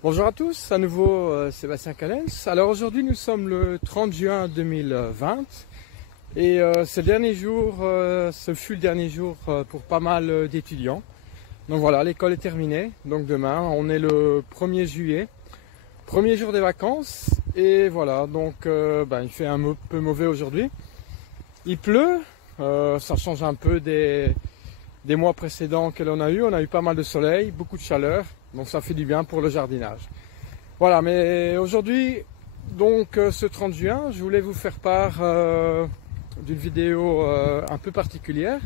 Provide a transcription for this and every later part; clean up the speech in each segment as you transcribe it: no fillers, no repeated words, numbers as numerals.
Bonjour à tous, à nouveau Sébastien Callens. Alors aujourd'hui nous sommes le 30 juin 2020 et ce fut le dernier jour pour pas mal d'étudiants. Donc voilà, l'école est terminée, donc demain on est le 1er juillet, premier jour des vacances et voilà, donc il fait un peu mauvais aujourd'hui. Il pleut, ça change un peu des mois précédents que l'on a eu. On a eu pas mal de soleil, beaucoup de chaleur. Donc ça fait du bien pour le jardinage. Voilà, mais aujourd'hui, donc ce 30 juin, je voulais vous faire part d'une vidéo un peu particulière.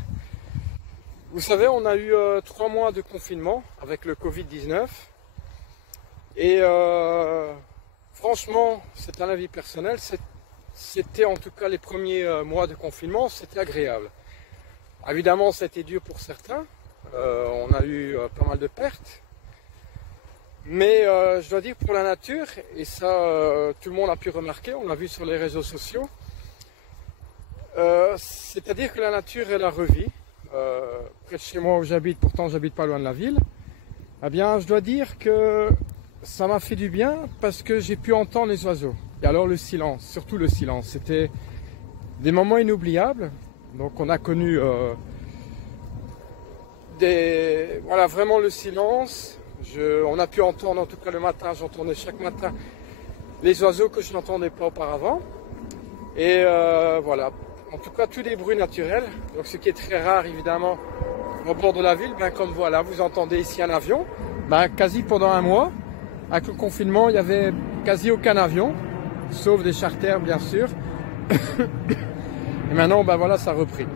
Vous savez, on a eu 3 mois de confinement avec le Covid-19. Et franchement, c'est un avis personnel, c'était en tout cas les premiers mois de confinement, c'était agréable. Évidemment, c'était dur pour certains. On a eu pas mal de pertes. Mais je dois dire pour la nature, et ça tout le monde a pu remarquer, on l'a vu sur les réseaux sociaux, c'est-à-dire que la nature elle a revu. Près de chez moi où j'habite, pourtant j'habite pas loin de la ville, eh bien je dois dire que ça m'a fait du bien parce que j'ai pu entendre les oiseaux. Et alors le silence, surtout le silence, c'était des moments inoubliables. Donc on a connu vraiment le silence. On a pu entendre, en tout cas le matin, j'entendais chaque matin les oiseaux que je n'entendais pas auparavant. Et voilà, en tout cas tous les bruits naturels, donc ce qui est très rare évidemment au bord de la ville, comme voilà, vous entendez ici un avion, quasi pendant un mois, avec le confinement, il n'y avait quasi aucun avion, sauf des charters bien sûr. Et maintenant, voilà, ça a repris.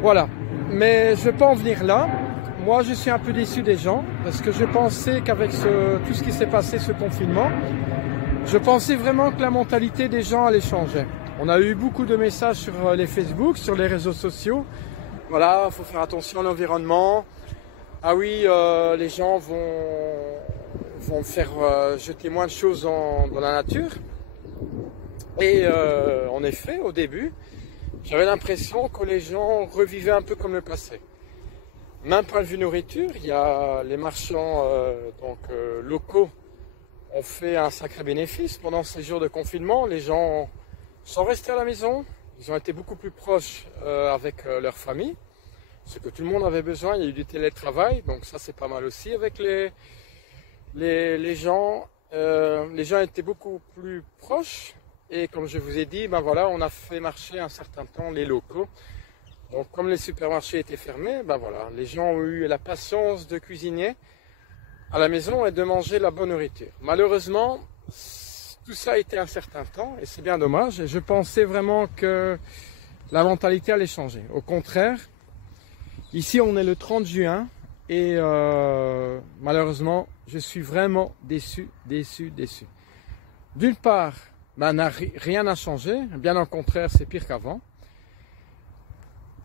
Voilà, mais je ne vais pas en venir là. Moi, je suis un peu déçu des gens parce que je pensais qu'avec tout ce qui s'est passé, ce confinement, je pensais vraiment que la mentalité des gens allait changer. On a eu beaucoup de messages sur les Facebook, sur les réseaux sociaux. Voilà, il faut faire attention à l'environnement. Ah oui, les gens vont faire jeter moins de choses dans la nature. Et en effet, au début, j'avais l'impression que les gens revivaient un peu comme le passé. Même point de vue nourriture, il y a les marchands locaux ont fait un sacré bénéfice pendant ces jours de confinement. Les gens sont restés à la maison, ils ont été beaucoup plus proches avec leur famille, ce que tout le monde avait besoin. Il y a eu du télétravail, donc ça c'est pas mal aussi avec les gens. Les gens étaient beaucoup plus proches et comme je vous ai dit, voilà, on a fait marcher un certain temps les locaux. Donc comme les supermarchés étaient fermés, voilà, les gens ont eu la patience de cuisiner à la maison et de manger la bonne nourriture. Malheureusement, tout ça a été un certain temps et c'est bien dommage. Et je pensais vraiment que la mentalité allait changer. Au contraire, ici on est le 30 juin et malheureusement, je suis vraiment déçu. D'une part, rien n'a changé, bien au contraire, c'est pire qu'avant.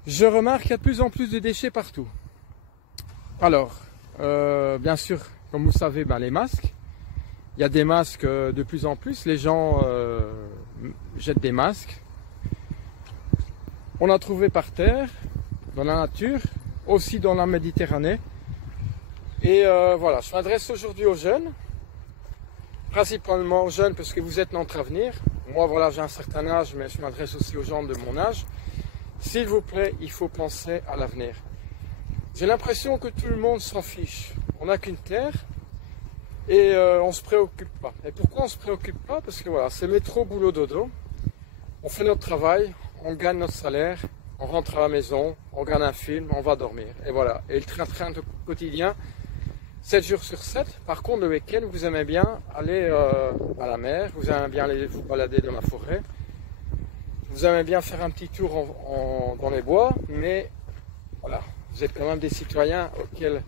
Je remarque qu'il y a de plus en plus de déchets partout. Alors, bien sûr, comme vous savez, les masques. Il y a des masques de plus en plus. Les gens jettent des masques. On a trouvé par terre, dans la nature, aussi dans la Méditerranée. Et voilà, je m'adresse aujourd'hui aux jeunes. Principalement aux jeunes parce que vous êtes notre avenir. Moi, voilà, j'ai un certain âge, mais je m'adresse aussi aux gens de mon âge. S'il vous plaît, il faut penser à l'avenir. J'ai l'impression que tout le monde s'en fiche. On n'a qu'une terre et on ne se préoccupe pas. Et pourquoi on ne se préoccupe pas? Parce que voilà, c'est métro, boulot, dodo. On fait notre travail, on gagne notre salaire, on rentre à la maison, on regarde un film, on va dormir. Et voilà. Et le train-train quotidien, 7 jours sur 7. Par contre, le week-end, vous aimez bien aller à la mer, vous aimez bien aller vous balader dans la forêt. Vous aimez bien faire un petit tour dans les bois, mais voilà, vous êtes quand même des citoyens auxquels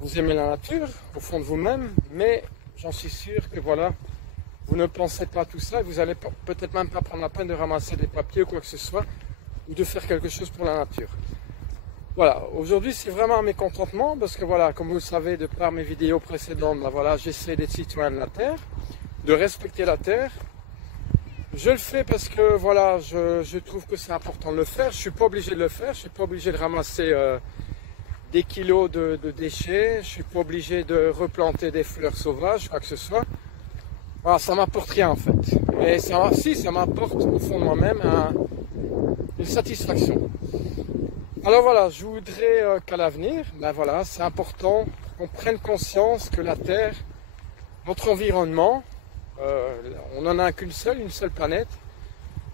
vous aimez la nature, au fond de vous-même, mais j'en suis sûr que voilà, vous ne pensez pas à tout ça, et vous allez peut-être même pas prendre la peine de ramasser des papiers ou quoi que ce soit, ou de faire quelque chose pour la nature. Voilà, aujourd'hui c'est vraiment un mécontentement, parce que voilà, comme vous le savez, de par mes vidéos précédentes, voilà, j'essaie d'être citoyen de la Terre, de respecter la Terre. Je le fais parce que voilà, je trouve que c'est important de le faire. Je ne suis pas obligé de le faire, je ne suis pas obligé de ramasser des kilos de déchets, je suis pas obligé de replanter des fleurs sauvages, quoi que ce soit. Voilà, ça m'apporte rien en fait. Mais ça, si, ça m'apporte au fond de moi-même une satisfaction. Alors voilà, je voudrais qu'à l'avenir, ben voilà, c'est important qu'on prenne conscience que la Terre, notre environnement, on n'en a qu'une seule, une seule planète,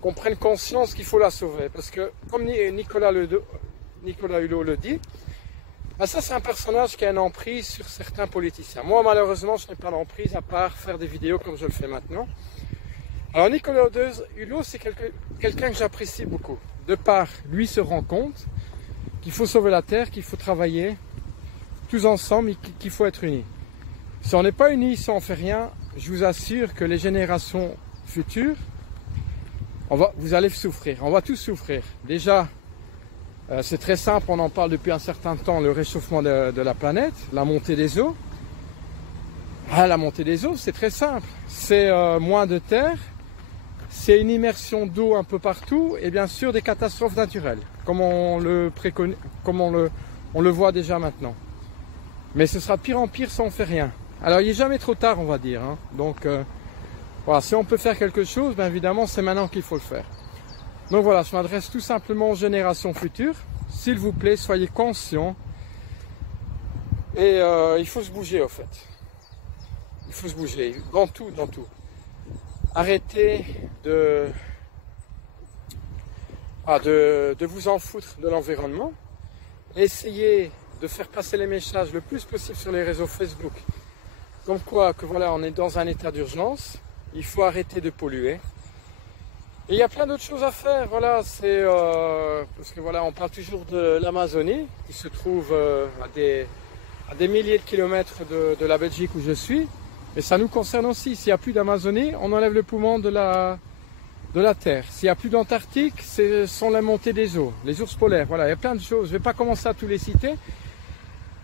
qu'on prenne conscience qu'il faut la sauver. Parce que, comme Nicolas Hulot le dit, ben ça c'est un personnage qui a une emprise sur certains politiciens. Moi malheureusement je n'ai pas d'emprise à part faire des vidéos comme je le fais maintenant. Alors Nicolas Hulot c'est quelqu'un que j'apprécie beaucoup. De part, lui se rend compte qu'il faut sauver la Terre, qu'il faut travailler tous ensemble et qu'il faut être unis. Si on n'est pas unis, si on ne fait rien, je vous assure que les générations futures, vous allez souffrir, on va tous souffrir. Déjà, c'est très simple, on en parle depuis un certain temps, le réchauffement de la planète, la montée des eaux. Ah, la montée des eaux, c'est très simple. C'est moins de terre, c'est une immersion d'eau un peu partout et bien sûr des catastrophes naturelles, comme on le voit déjà maintenant. Mais ce sera de pire en pire si on ne fait rien. Alors il n'est jamais trop tard, on va dire. Hein. Donc voilà, si on peut faire quelque chose, bien évidemment c'est maintenant qu'il faut le faire. Donc voilà, je m'adresse tout simplement aux générations futures. S'il vous plaît, soyez conscients. Et il faut se bouger au fait. Il faut se bouger, dans tout, dans tout. Arrêtez de vous en foutre de l'environnement. Essayez de faire passer les messages le plus possible sur les réseaux Facebook. Comme quoi, que voilà, on est dans un état d'urgence. Il faut arrêter de polluer. Et il y a plein d'autres choses à faire, voilà, parce que voilà, on parle toujours de l'Amazonie, qui se trouve à des milliers de kilomètres de la Belgique où je suis, mais ça nous concerne aussi. S'il n'y a plus d'Amazonie, on enlève le poumon de la Terre. S'il n'y a plus d'Antarctique, ce sont la montée des eaux, les ours polaires, voilà, il y a plein de choses. Je ne vais pas commencer à tous les citer,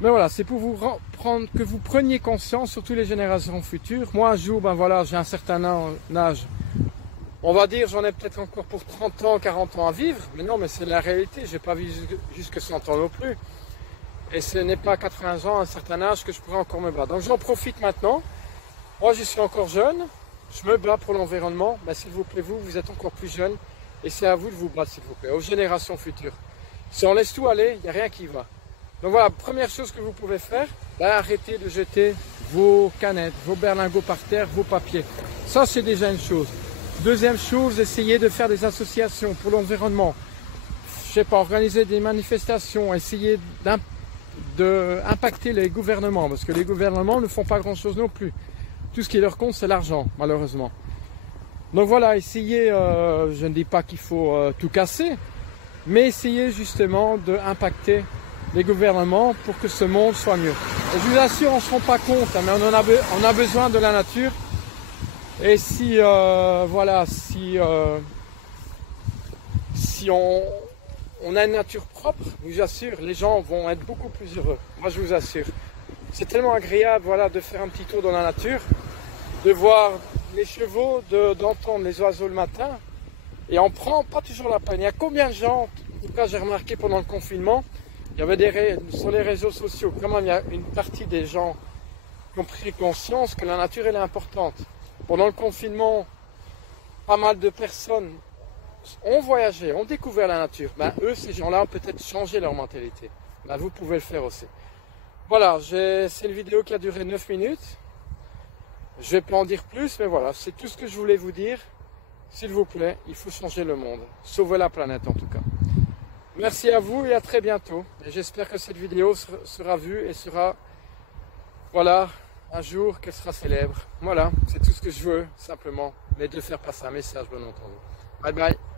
mais voilà, c'est pour que vous preniez conscience, surtout les générations futures. Moi, un jour, ben voilà, j'ai un certain âge. On va dire, j'en ai peut-être encore pour 30 ans, 40 ans à vivre, mais non, mais c'est la réalité, je n'ai pas vécu jusque 100 ans non plus. Et ce n'est pas à 80 ans, à un certain âge, que je pourrais encore me battre. Donc j'en profite maintenant. Moi, je suis encore jeune, je me bats pour l'environnement. Ben, s'il vous plaît, vous êtes encore plus jeune, et c'est à vous de vous battre, s'il vous plaît, aux générations futures. Si on laisse tout aller, il n'y a rien qui va. Donc voilà, première chose que vous pouvez faire, ben, arrêtez de jeter vos canettes, vos berlingots par terre, vos papiers. Ça, c'est déjà une chose. Deuxième chose, essayez de faire des associations pour l'environnement. Je sais pas, organiser des manifestations, essayer d'impacter les gouvernements, parce que les gouvernements ne font pas grand-chose non plus. Tout ce qui leur compte, c'est l'argent, malheureusement. Donc voilà, essayez, je ne dis pas qu'il faut tout casser, mais essayez justement d'impacter les gouvernements pour que ce monde soit mieux. Et je vous assure, on ne se rend pas compte, hein, mais on a besoin de la nature. Et si voilà, si on a une nature propre, je vous assure, les gens vont être beaucoup plus heureux. Moi, je vous assure. C'est tellement agréable, voilà, de faire un petit tour dans la nature, de voir les chevaux, d'entendre les oiseaux le matin. Et on prend pas toujours la peine. Il y a combien de gens, en tout cas, j'ai remarqué pendant le confinement, il y avait sur les réseaux sociaux, quand même, il y a une partie des gens qui ont pris conscience que la nature, elle est importante. Pendant le confinement, pas mal de personnes ont voyagé, ont découvert la nature. Ben, eux, ces gens-là, ont peut-être changé leur mentalité. Ben, vous pouvez le faire aussi. Voilà, c'est une vidéo qui a duré 9 minutes. Je ne vais pas en dire plus, mais voilà, c'est tout ce que je voulais vous dire. S'il vous plaît, il faut changer le monde. Sauver la planète, en tout cas. Merci à vous et à très bientôt. Et j'espère que cette vidéo sera vue et sera... Voilà... un jour qu'elle sera célèbre. Voilà, c'est tout ce que je veux, simplement. Mais de faire passer un message, bien entendu. Bye bye.